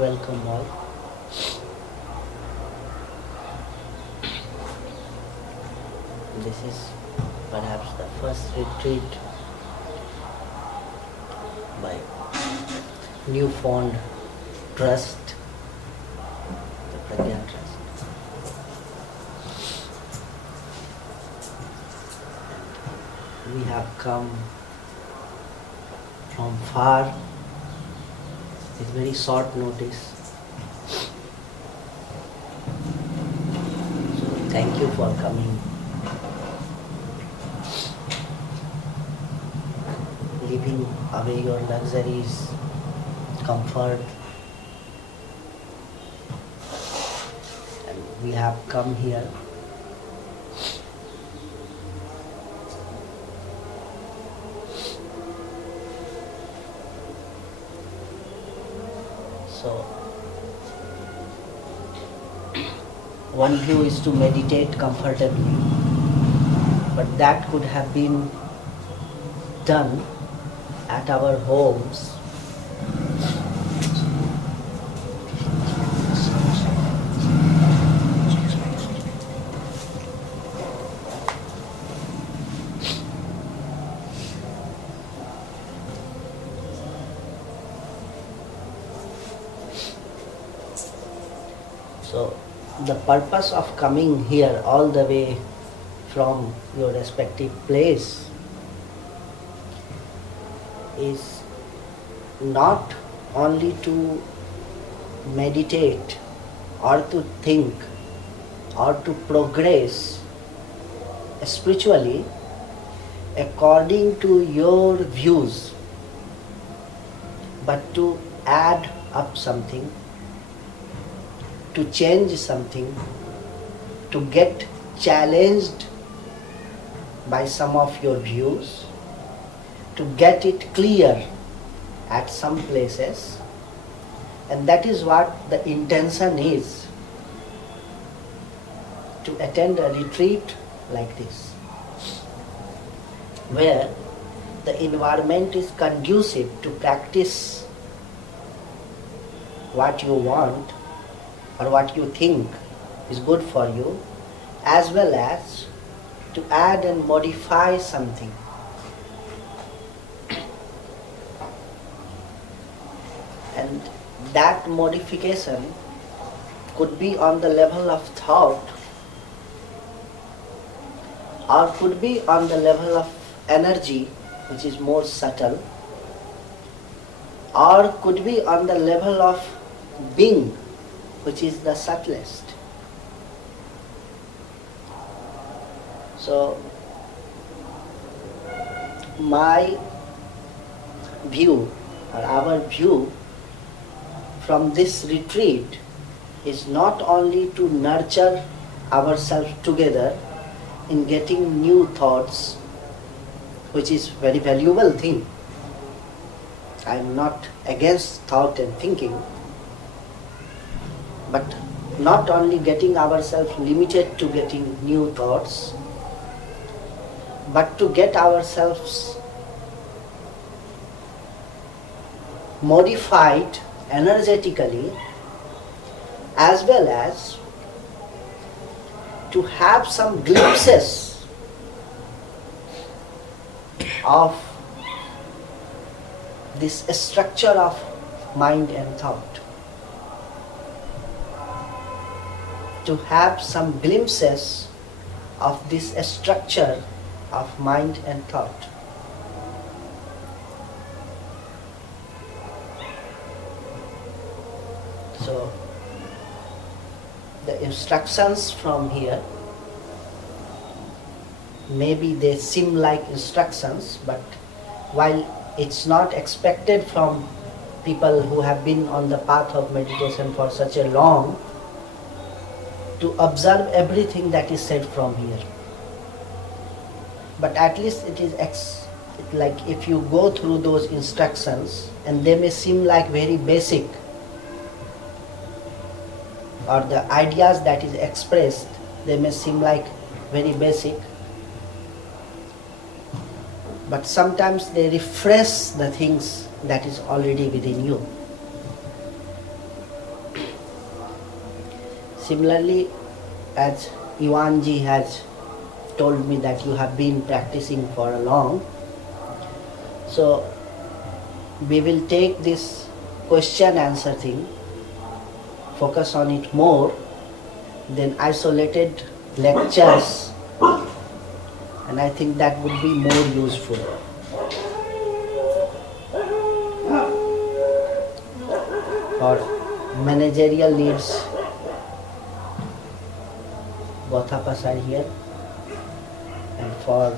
welcome all. This is perhaps the first retreat by newfound trust, the Pragyan Trust. And we have come from far with very short notice. So thank you for coming. Leaving away your luxuries, comfort, and we have come here so one view is to meditate comfortably, but that could have been done at our homes. So the purpose of coming here all the way from your respective place is not only to meditate or to think or to progress spiritually according to your views, but to add up something, to change something, to get challenged by some of your views, to get it clear at some places, and that is what the intention is, to attend a retreat like this, where the environment is conducive to practice what you want or what you think is good for you, as well as to add and modify something. And that modification could be on the level of thought, or could be on the level of energy, which is more subtle, or could be on the level of being, which is the subtlest. So, my view or our view from this retreat is not only to nurture ourselves together in getting new thoughts, which is very valuable thing. I am not against thought and thinking, but not only getting ourselves limited to getting new thoughts, but to get ourselves modified energetically, as well as to have some glimpses of this structure of mind and thought. To have some glimpses of this structure of mind and thought. So, the instructions from here, maybe they seem like instructions, but while it's not expected from people who have been on the path of meditation for such a long to observe everything that is said from here. But at least it is like if you go through those instructions, and they may seem like very basic, or the ideas that is expressed, they may seem like very basic, but sometimes they refresh the things that is already within you. Similarly, as Yuanji has told me that you have been practicing for a long, so we will take this question answer thing, focus on it more than isolated lectures, and I think that would be more useful. For managerial leads, both of us are here, and for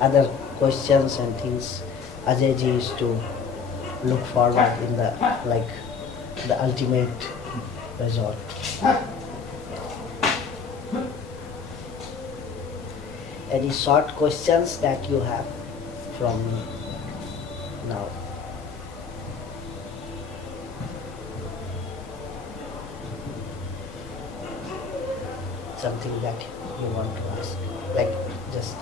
other questions and things, Ajay ji is to look forward in the ultimate result. Any short questions that you have from me now? Something that you want to ask, like just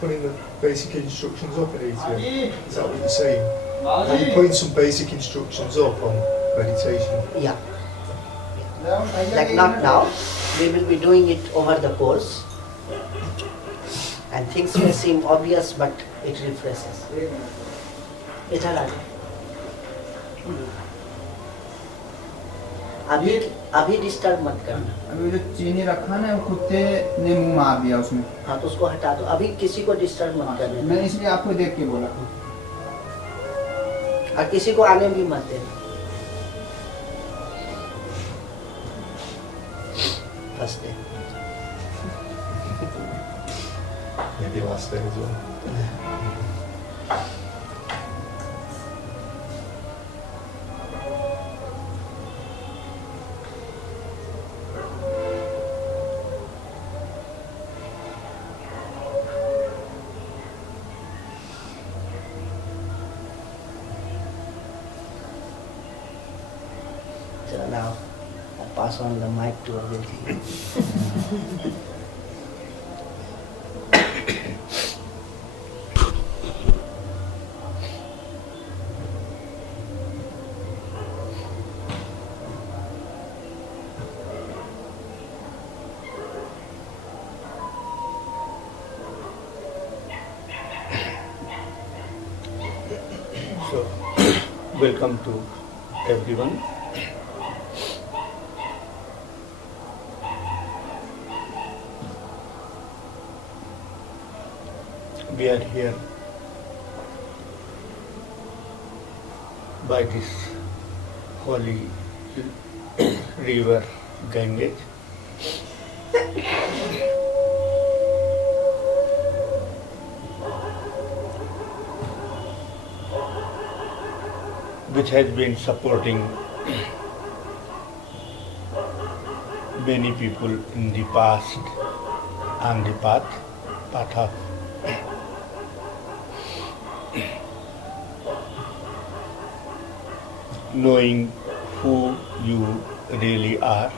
putting the basic instructions up in ETM. Is that what you're saying? Are you putting some basic instructions up on meditation? yeah. Like not now, we will be doing it over the course, and things may seem obvious, but it refreshes. इधर आ जाओ। अभी disturb मत करना। अभी जो चीनी रखा ना वो कुत्ते ने मुंह मार दिया उसमें। हाँ तो उसको हटा दो, अभी किसी को डिस्टर्ब मत करना। मैं इसलिए आपको देख के बोला। और किसी को आने भी मत देना। First day. Maybe last day as well. So now I pass on the mic to Abhi. So, welcome to everyone. We are here by this holy river Ganges. Which has been supporting many people in the past on the path of knowing who you really are.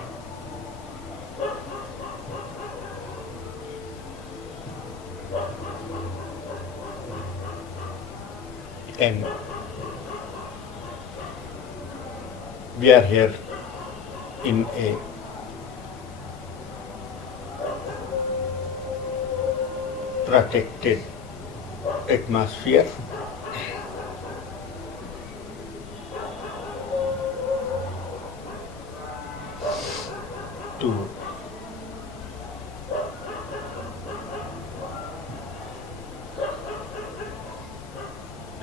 And we are here in a protected atmosphere to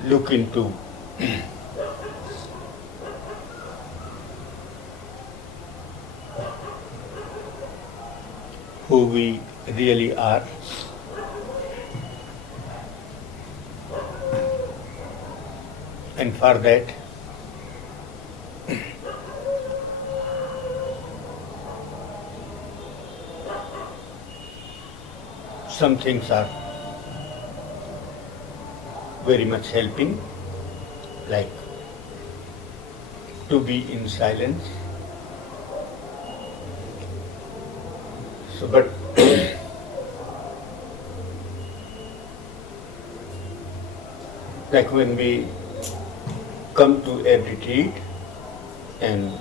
look into who we really are. And for that, some things are very much helping, like to be in silence. So, but like when we come to a retreat, and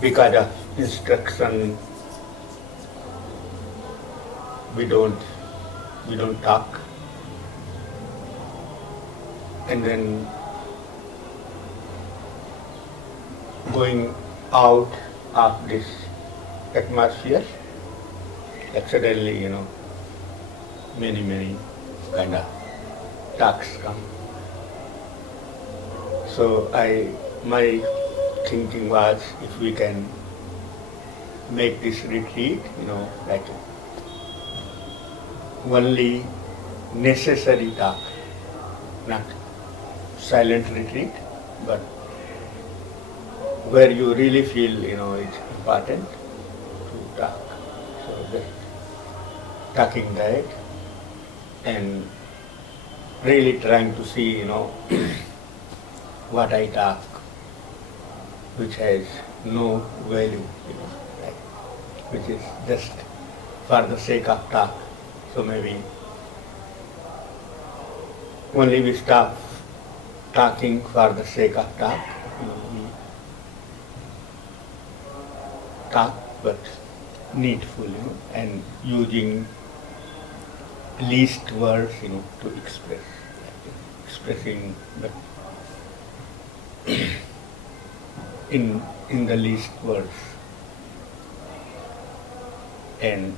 because of instruction we don't talk, and then going out of this atmosphere, like suddenly, many kind of talks come. So my thinking was, if we can make this retreat, like only necessary talk, not silent retreat, but where you really feel, it's important to talk. So just talking that and really trying to see, what I talk, which has no value, like, which is just for the sake of talk. So maybe only we stop talking for the sake of talk, we talk but needful, and using least words, to express, expressing the in the least words, and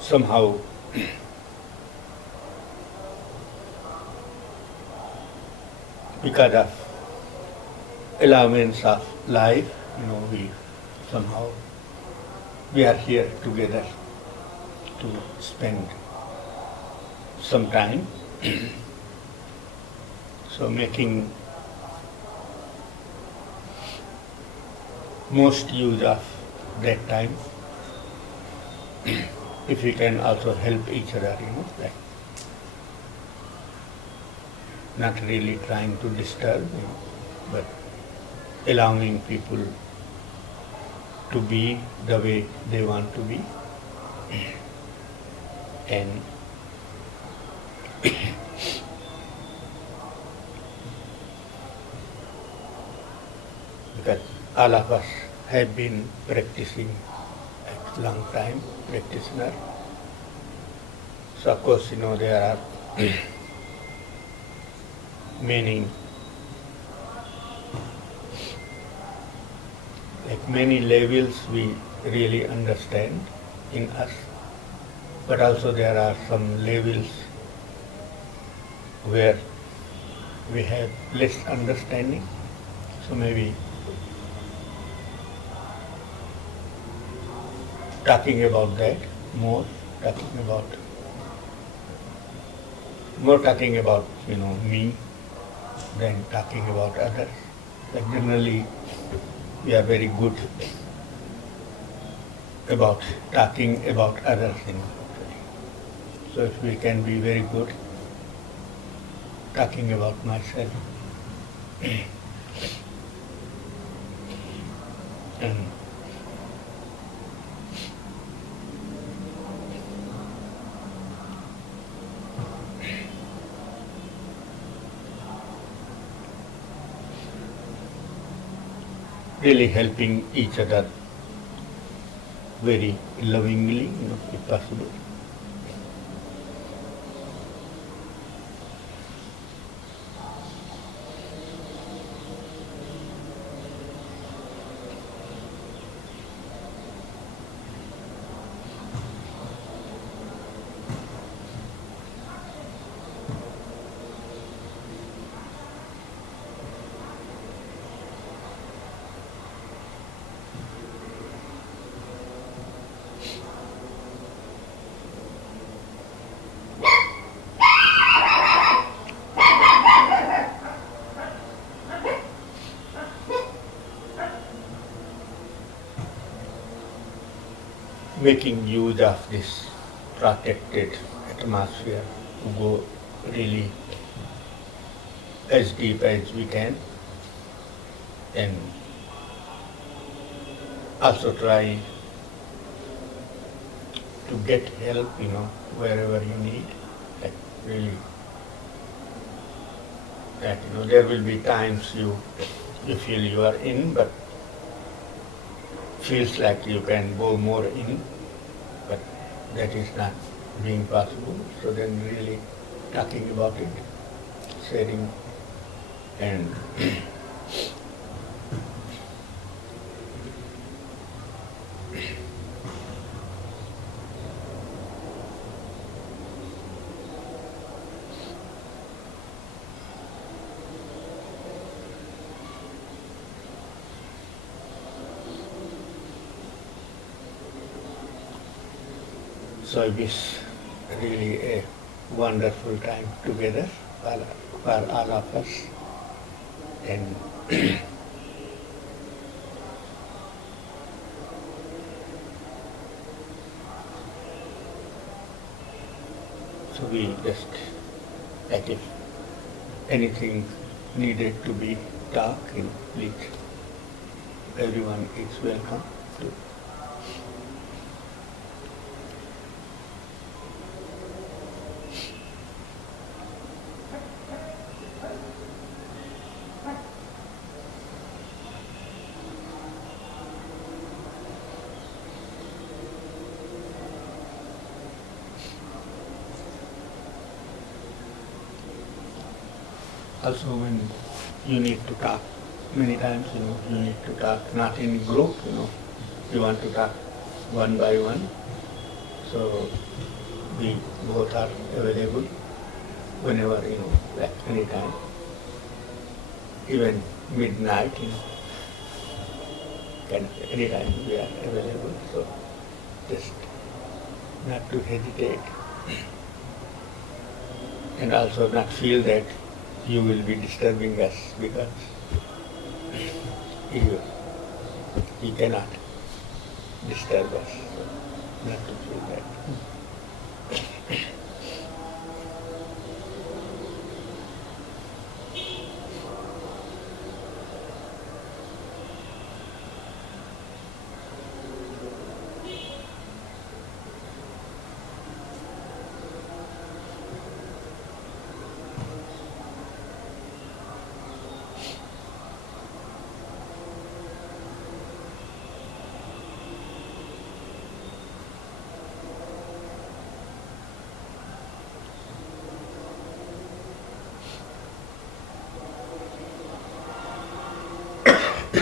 somehow because of allowance of life, we somehow we are here together to spend some time. So making most use of that time. If we can also help each other, like not really trying to disturb, but allowing people to be the way they want to be, and because all of us have been practicing a long time, practitioner. So of course, there are many levels we really understand in us, but also there are some levels where we have less understanding. So maybe talking about that more, talking about me than talking about others. Like generally we are very good about talking about others. So if we can be very good talking about myself, and really helping each other very lovingly, if possible. Making use of this protected atmosphere to go really as deep as we can, and also try to get help, wherever you need. really that there will be times you feel you are in, but feels like you can go more in, but that is not being possible. So then really talking about it, sharing, and so it is really a wonderful time together for all of us. And so we just, like if anything needed to be talked in, please, everyone is welcome to. Also, when you need to talk, many times you need to talk not in group, you want to talk one by one. So we both are available whenever, like any time, even midnight, anytime we are available. So just not to hesitate, and also not feel that you will be disturbing us, because you cannot disturb us. So not to feel that.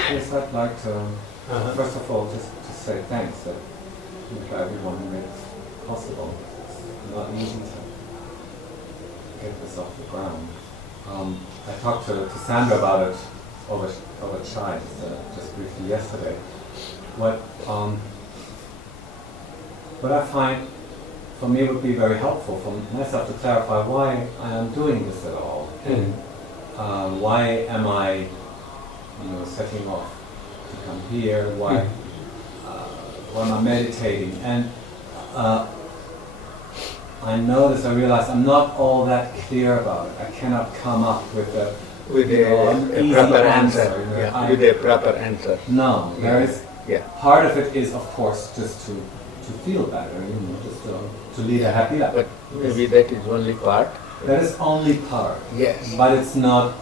Yes, I'd like to, first of all, just to say thanks to everyone who made it possible. It's not easy to get this off the ground. I talked to Sandra about it over chai just briefly yesterday. What I find for me would be very helpful for myself to clarify why I am doing this at all. Why am I setting off to come here? Why am I meditating? And I realize I'm not all that clear about it. I cannot come up with an easy proper answer. With a proper answer. No, there is. Yeah. Part of it is, of course, just to feel better, just to lead a happy life. But maybe that is only part. That is only part. Yes. But it's not.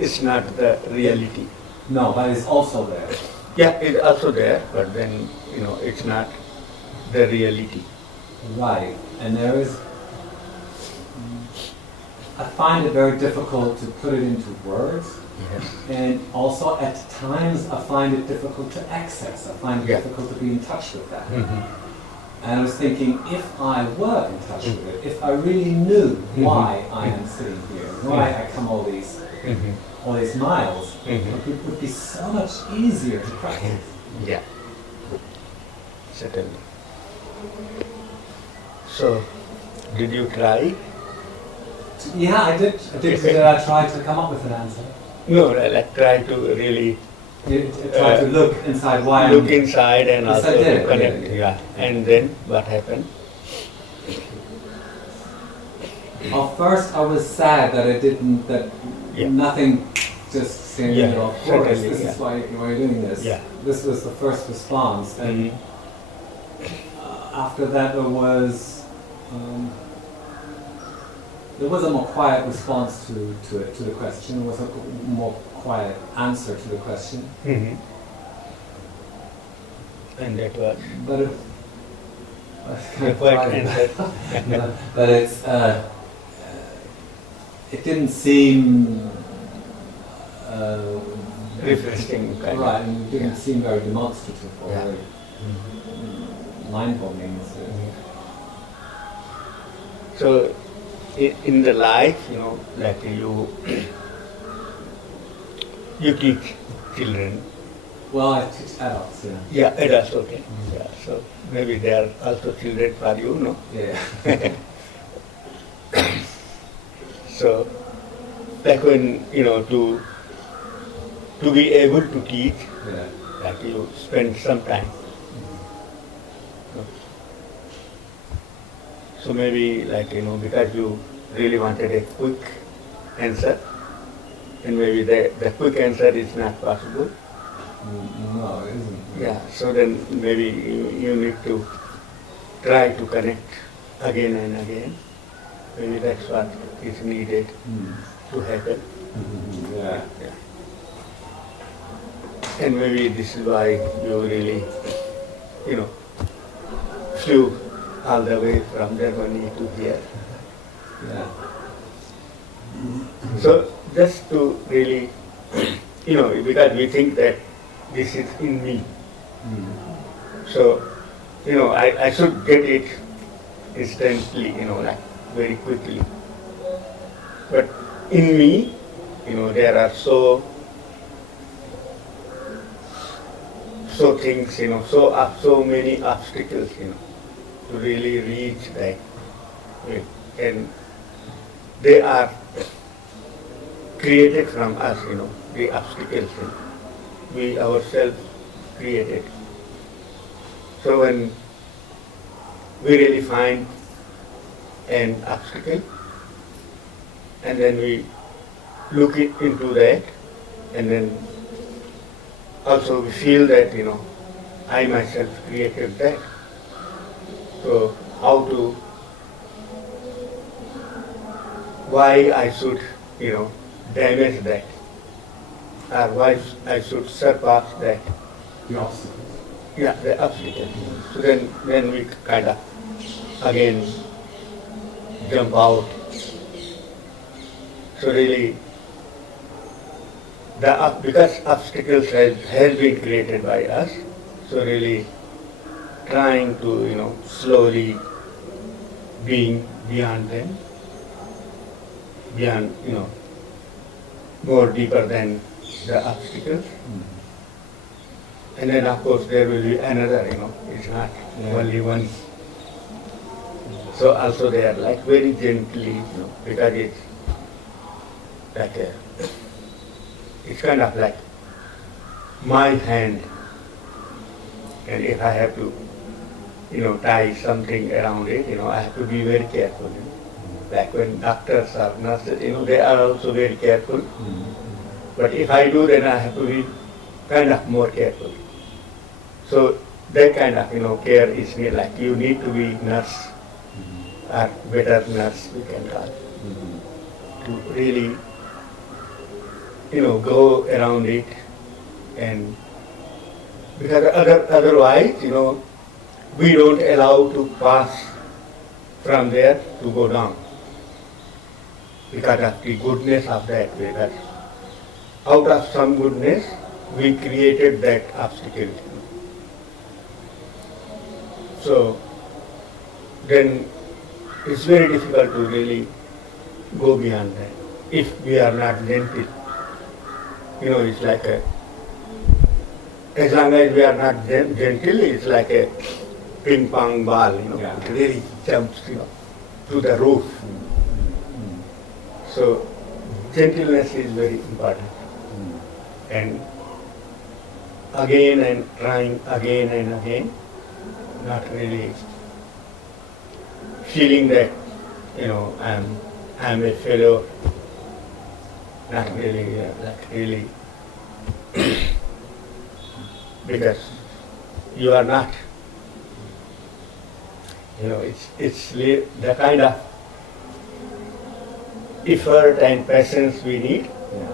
It's not the reality. No, but it's also there. Yeah, it's also there, but then, it's not the reality. Right, and there is, I find it very difficult to put it into words, Yes. and also at times I find it difficult to access, I find it difficult to be in touch with that. And I was thinking, if I were in touch with it, if I really knew why I am sitting here, why I come all these miles, it would be so much easier to practice. Yeah, certainly. So, did you try? Yeah, I did. Did I try to come up with an answer? No, like try to really Try to look inside why look inside and Yes, I also did. connect. Yeah, and then what happened? First I was sad that it didn't, that nothing just seemed, Yeah, of course, certainly, this is why you're doing this. Yeah. This was the first response. And after that there was there was a more quiet response to the question. There was a more quiet answer to the question. Mm-hmm. And that was But it, the quiet answer. but it's it didn't seem Refreshing kind right, of. and it didn't Yeah. seem very demonstrative or Yeah. very mind-boggling. So in the life, like you teach children. Well, I teach adults, yeah. Yeah, adults, okay. Yeah, so maybe they are also children for you, no? Yeah. So, like when, to be able to teach, Yeah. like you spend some time. So maybe like, because you really wanted a quick answer, and maybe the quick answer is not possible. No, it isn't. Yeah, so then maybe you need to try to connect again and again. Maybe that's what is needed to happen. Yeah. Yeah. And maybe this is why you really, flew all the way from Germany to here. Yeah. So just to really, because we think that this is in me. So, I should get it instantly, like very quickly. But in me, there are so things, so many obstacles, to really reach that. And they are created from us, the obstacles. We ourselves created. So when we really find an obstacle, and then we look into that, and then also we feel that, I myself created that. So why I should, damage that, or why I should surpass that. The obstacles. Yeah, the obstacle. So then we kind of again jump out. So really, because obstacles has been created by us, so really trying to slowly being beyond them, beyond more deeper than the obstacles. And then of course there will be another, it's not only one. So also they are like very gently, because it's like it's kind of like my hand. And if I have to, tie something around it, I have to be very careful. Like when doctors or nurses, they are also very careful. But if I do, then I have to be kind of more careful. So that kind of, care is needed. Like you need to be nurse, or better nurse, we can call, to really, go around it, and because otherwise, we don't allow to pass from there to go down, because of the goodness of that way. That out of some goodness, we created that obstacle. So then it's very difficult to really go beyond that if we are not gentle. It's like as long as we are not gentle, it's like a ping pong ball, Yeah. it really jumps, to the roof. So gentleness is very important. And again and trying again and again, not really feeling that, I'm a failure, not really, like really, because you are not. It's the kind of effort and patience we need, Yeah.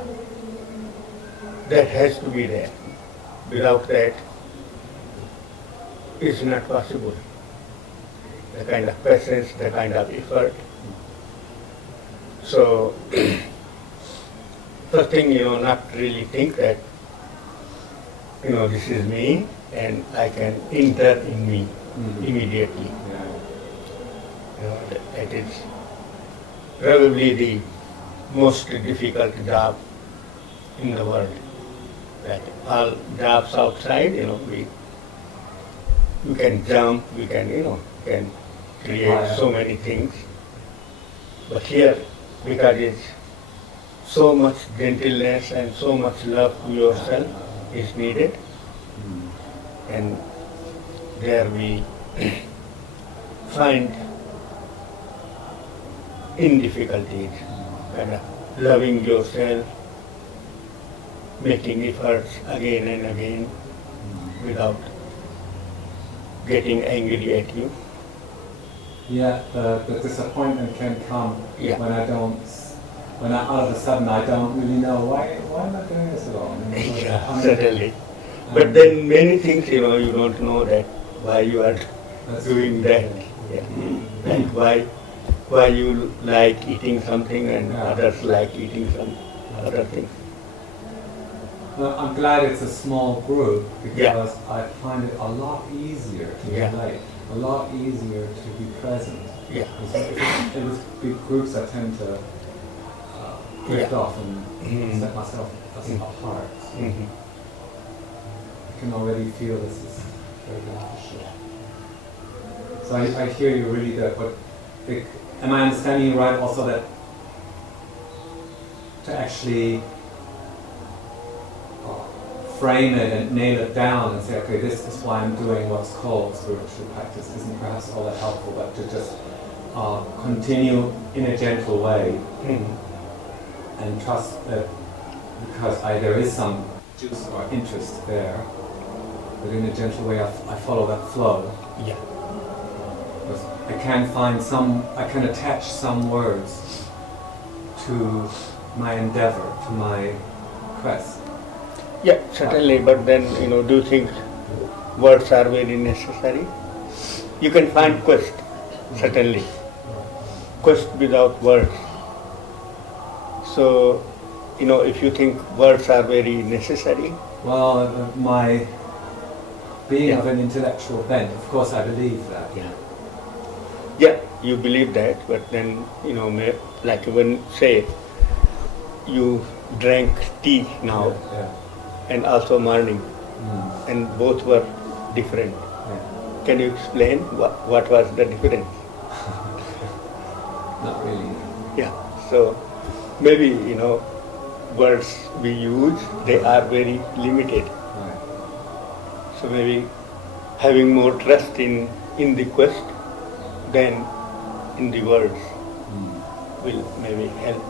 that has to be there. Without that, it's not possible. The kind of patience, the kind of effort. So, first thing, not really think that, this is me and I can enter in me immediately. Yeah. That is probably the most difficult job in the world. That all jobs outside, we can jump, we can, can create so many things. But here, because it's so much gentleness and so much love to yourself is needed, and there we find in difficulties, kind of loving yourself, making efforts again and again without getting angry at you. Yeah, the disappointment can come Yeah. when when all of a sudden I don't really know why am I doing this at all? Yeah, certainly. But then many things, you don't know that why you are doing that. Yeah. Like why you like eating something and Yeah. others like eating some other things. Well, I'm glad it's a small group Yeah. because I find it a lot easier to Yeah. relate, a lot easier to be present. Yeah. If it was big groups, I tend to drift Yeah. off and Mhm. set myself apart. Mhm. I can already feel this is very beneficial. So I hear you really good, but am I understanding you right also that to actually frame it and nail it down and say, okay, this is why I'm doing what's called spiritual practice isn't perhaps all that helpful, but to just continue in a gentle way Mhm. and trust that because there is some juice or interest there, but in a gentle way I follow that flow. Yeah. Because I can attach some words to my endeavor, to my quest. Yeah, certainly. But then, do you think words are very necessary? You can find quest, certainly. Quest without words. So, if you think words are very necessary, Well, my being Yeah. of an intellectual bent, of course I believe that. yeah, you believe that, but then, like when say you drank tea now Yeah. and also morning, and both were different. Yeah. Can you explain what was the difference? Not really. Yeah, so maybe, words we use, they are very limited. Right. So maybe having more trust in the quest than in the words will maybe help.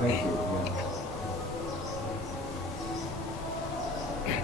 Thank you. Yeah.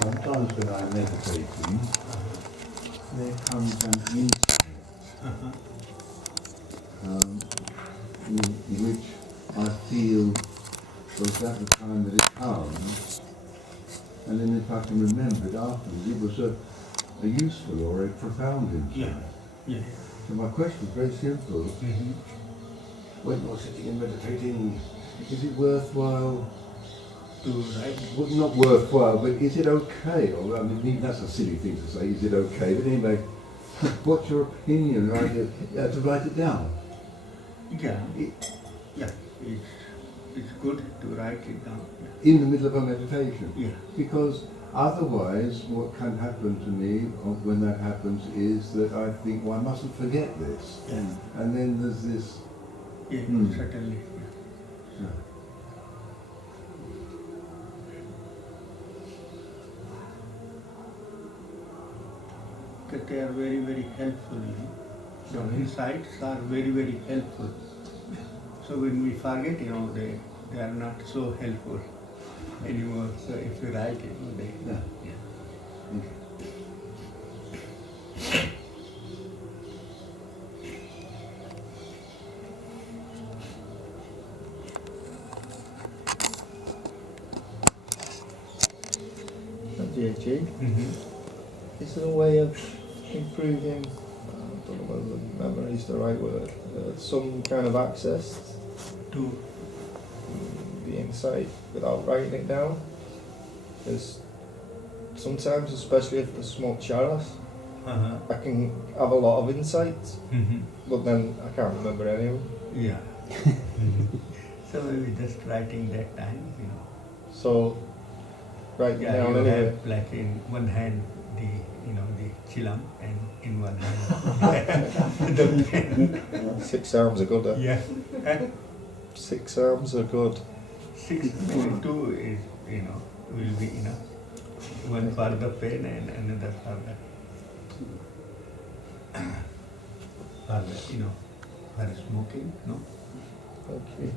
Sometimes when I'm meditating, there comes an insight in which I feel was at the time that it comes, and then if I can remember it afterwards, it was a useful or a profound insight. Yeah. So my question is very simple. When you're sitting and meditating, is it worthwhile To write. well, not worthwhile, but is it okay? Or, I mean, that's a silly thing to say, is it okay? But anyway, what's your opinion, right? To write it down? Yeah. I- Yeah. It's good to write it down. In the middle of a meditation? Yeah. Because otherwise, what can happen to me when that happens is that I think, well, I mustn't forget this. Yeah. And then there's this, Yeah. Hmm. Certainly. Yeah. That they are very, very helpful. The insights are very, very helpful. So when we forget, they are not so helpful anymore. So if we write it, they. Yeah. JG, Mm-hmm. is there a way of improving, I don't know whether memory is the right word, some kind of access To. the insight without writing it down? Because sometimes, especially if I smoke charas, Uh-huh. I can have a lot of insights, Mm-hmm. but then I can't remember any of them. Yeah. So maybe just writing that time, So, writing Yeah, down you anyway. have like in one hand the chilam and in one hand the pen. 6 arms are good. Yeah. 6 arms are good. 6, maybe 2 is, will be enough. One for the pen and another for the, for smoking, no? Okay.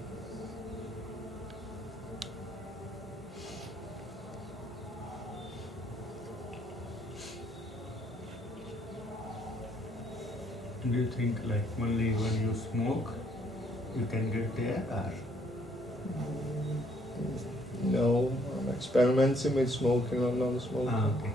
Do you think like only when you smoke you can get there or? No, I'm experimenting with smoking or non-smoking. Ah, okay.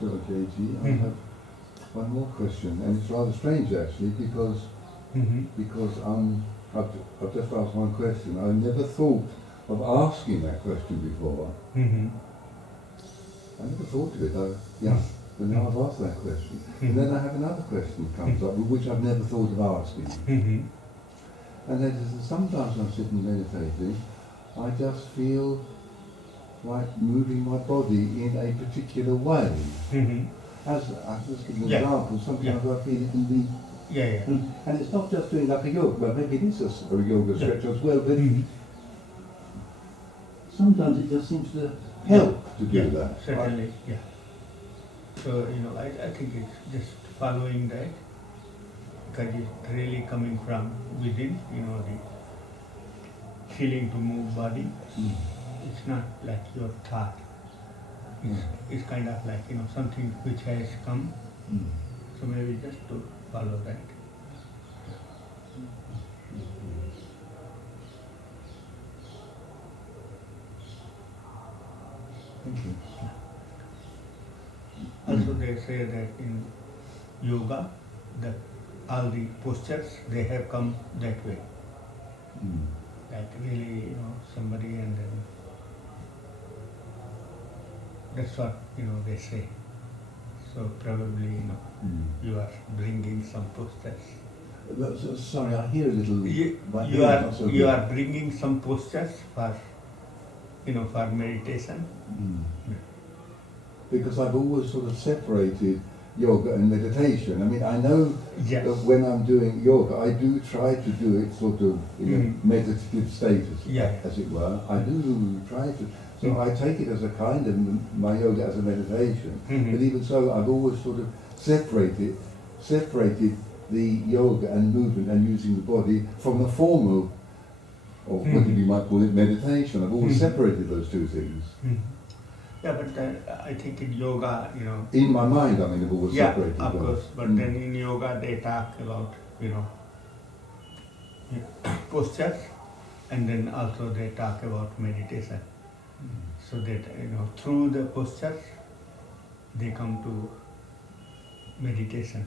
So, JG, I have one more question, and it's rather strange actually, because I've just asked one question. I never thought of asking that question before. I never thought of it. But now I've asked that question, and then I have another question that comes up, which I've never thought of asking. And that is that sometimes I'm sitting meditating, I just feel like moving my body in a particular way. As I just give an Yeah. example, sometimes I feel it can be, Yeah. and it's not just doing like a yoga, well maybe it is a yoga stretch as well, but sometimes it just seems to help to do Yeah, that. certainly, yeah. So, I think it's just following that, because it's really coming from within, the feeling to move body. It's not like your thought. It's kind of like, something which has come. So maybe just to follow that. Thank you. Also they say that in yoga, that all the postures, they have come that way. Like really, somebody and then, that's what, they say. So probably, you are bringing some postures. Sorry, I hear a little. my You hearing's are not so you good. are bringing some postures for for meditation. Because I've always sort of separated yoga and meditation. I mean, I know Yes. that when I'm doing yoga, I do try to do it sort of in a meditative state, as it were. I do try to. So I take it as a kind of my yoga as a meditation. But even so, I've always sort of separated the yoga and movement and using the body from the form of, or what you might call it, meditation. I've always separated those two things. Yeah, but I think in yoga, In my mind, I mean, I've always yeah, separated of those. course. But then in yoga, they talk about postures, and then also they talk about meditation. So that through the postures, they come to meditation.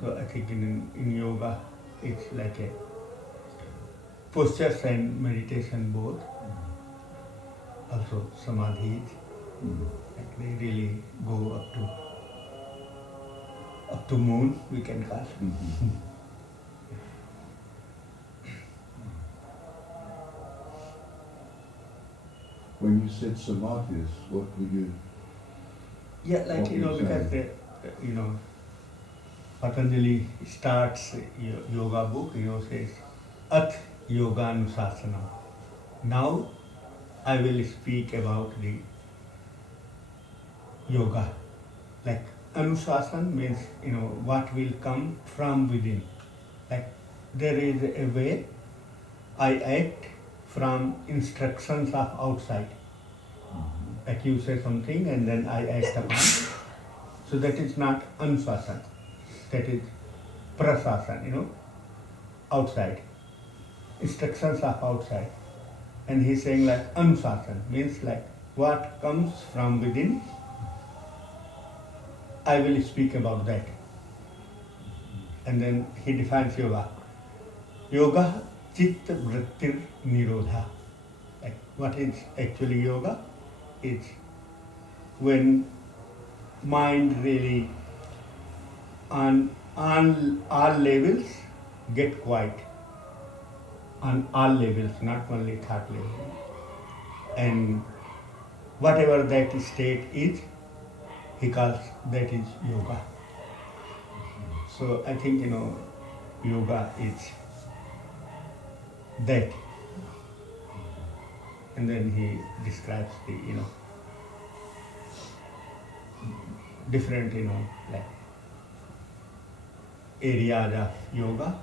So I think in yoga, it's like a postures and meditation both. Also samadhi, like they really go up to moon, we can call. When you said samadhis, what would you? Yeah, like What you because say? Patanjali starts yoga book, says At Yoga Anusasana. Now I will speak about the yoga. Like Anusasan means what will come from within. Like there is a way I act from instructions of outside. Like you say something and then I act upon. So that is not Anusasan. That is Prasasan, outside. Instructions of outside. And he's saying like Anusasan means like what comes from within. I will speak about that. And then he defines yoga. Yoga chitta vrittir nirodha. Like what is actually yoga? It's when mind really on all levels get quiet. On all levels, not only thought level. And whatever that state is, he calls that is yoga. So I think, yoga is that. And then he describes the, different, like areas of yoga,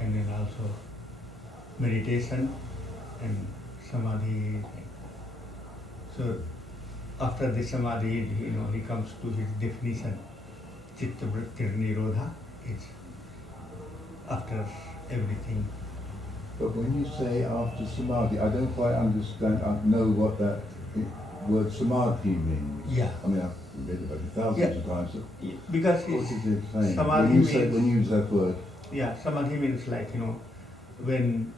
and then also meditation and samadhi. So after the samadhi, he comes to his definition. Chitta vrittir nirodha is after everything. But when you say after samadhi, I don't quite understand, know what that word samadhi means. Yeah. I mean, I've read about it thousands of times. So Because what is it saying? samadhi When you, means, when you use that word. yeah, samadhi means like, when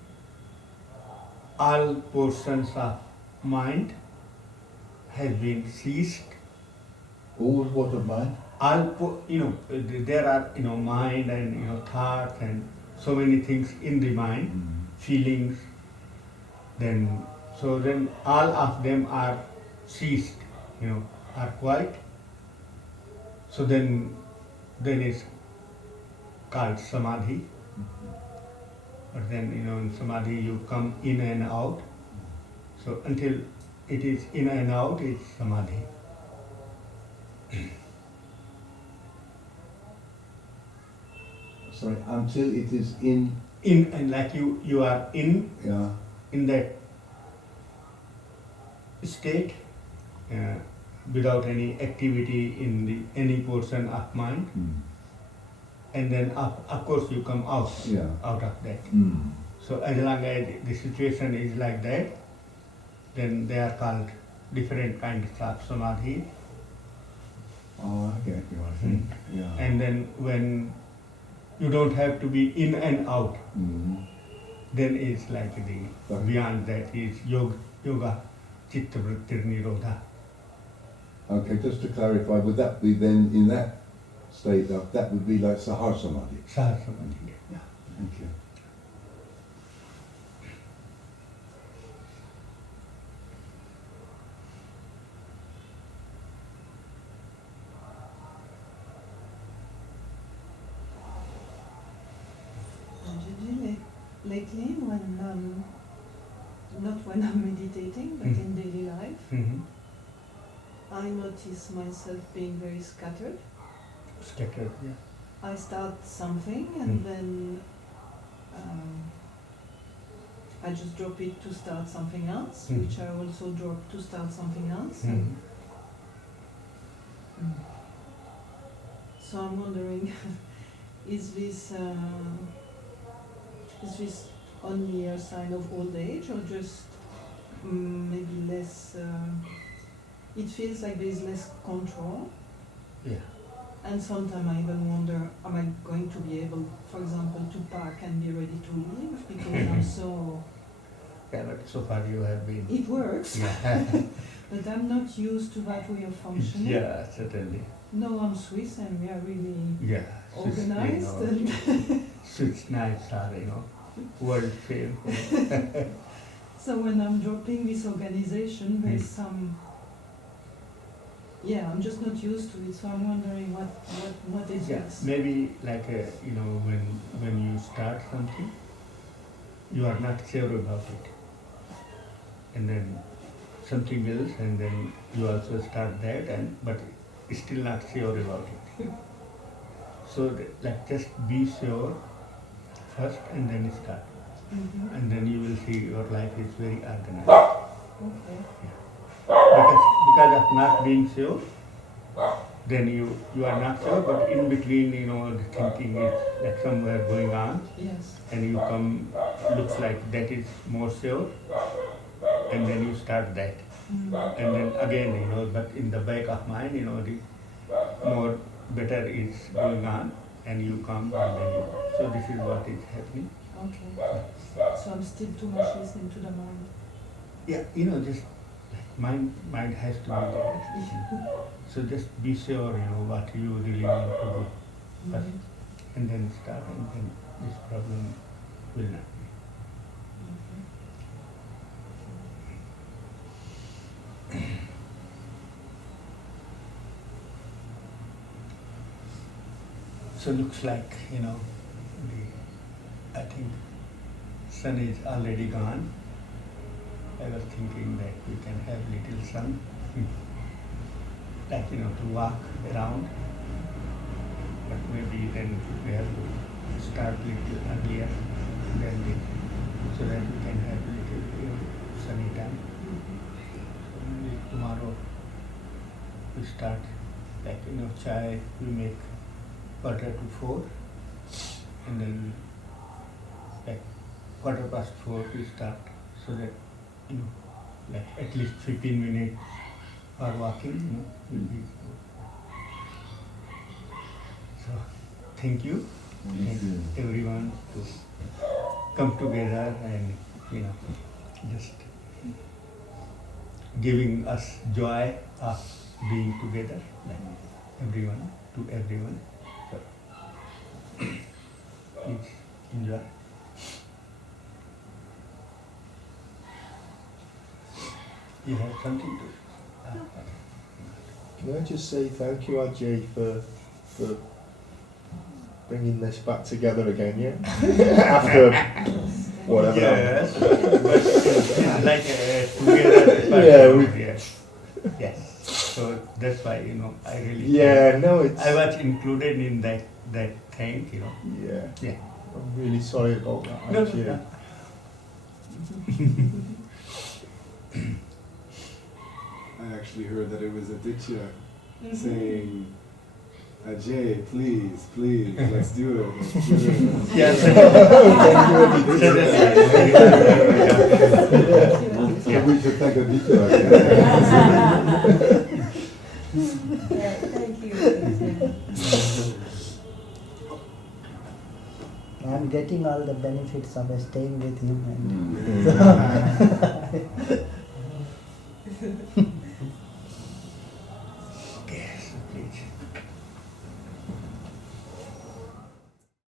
all portions of mind has been ceased. All what of mind? All, there are, mind and, thoughts and so many things in the mind, feelings, then all of them are ceased, are quiet. So then it's called samadhi. But then, in samadhi you come in and out. So until it is in and out, it's samadhi. Sorry, until it is in. In and like you are in Yeah. that state without any activity in any portion of mind, and then of course you come out Yeah. out of that. Mm. So as long as the situation is like that, then they are called different kinds of samadhi. Oh, I get you, I think. Yeah. And then when you don't have to be in and out, then it's like the Right. beyond that is yoga chitta vritti nirodha. Okay, just to clarify, would that be then in that state of, that would be like Sahar Samadhi? Sahar samadhi. Yeah. Thank you. Lately, when not when I'm meditating, but in daily life, Mm-hmm. I notice myself being very scattered. Scattered. Yeah. I start something and then I just drop it to start something else, which I also drop to start something else. And, so I'm wondering, is this only a sign of old age, or just maybe less? It feels like there is less control. Yeah. And sometimes I even wonder, am I going to be able, for example, to pack and be ready to leave because I'm so... Yeah, but so far you have been. It works, Yeah. but I'm not used to that way of functioning. Yeah, certainly. No, I'm Swiss and we are really Yeah. organized. Swiss knives are, world fame. So when I'm dropping this organization, there's some... Yeah, I'm just not used to it, so I'm wondering what is this? Maybe like when you start something, you are not sure about it, and then something else, and then you also start that, but still not sure about it. So just be sure first, and then start, and then you will see your life is very organized. Okay. Because of not being sure, then you are not sure, but in between, the thinking is like somewhere going on, Yes. and you come, looks like that is more sure, and then you start that. And then again, but in the back of mind, the more better is going on, and you come, and then so this is what is happening. Okay. So I'm still too much listening to the mind. Yeah, just mind has to be there. So just be sure, what you really want to do first, and then start, and then this problem will not be. So looks like, I think sun is already gone. I was thinking that we can have little sun, like, to walk around. But maybe then we have to start little earlier than this, so that we can have little, sunny time. So maybe tomorrow we start, like, chai we make 3:45, and then like 4:15 we start, so that like at least 15 minutes for walking, will be. So thank you, Thank you. everyone to come together and just giving us joy of being together, like everyone to everyone. So please enjoy. You have something to. Can I just say thank you, Ajay, for bringing this back together again, yeah? After whatever. Yes, but it's like together. Yeah, Yes. So that's why, I really. Yeah, no, it's. I was included in that thing, Yeah. Yeah. I'm really sorry about that. No, actually. no. I actually heard that it was Aditya saying, Ajay, please, let's do it. Let's do it. Yes. So we should thank Aditya. Thank you. I'm getting all the benefits of staying with him. And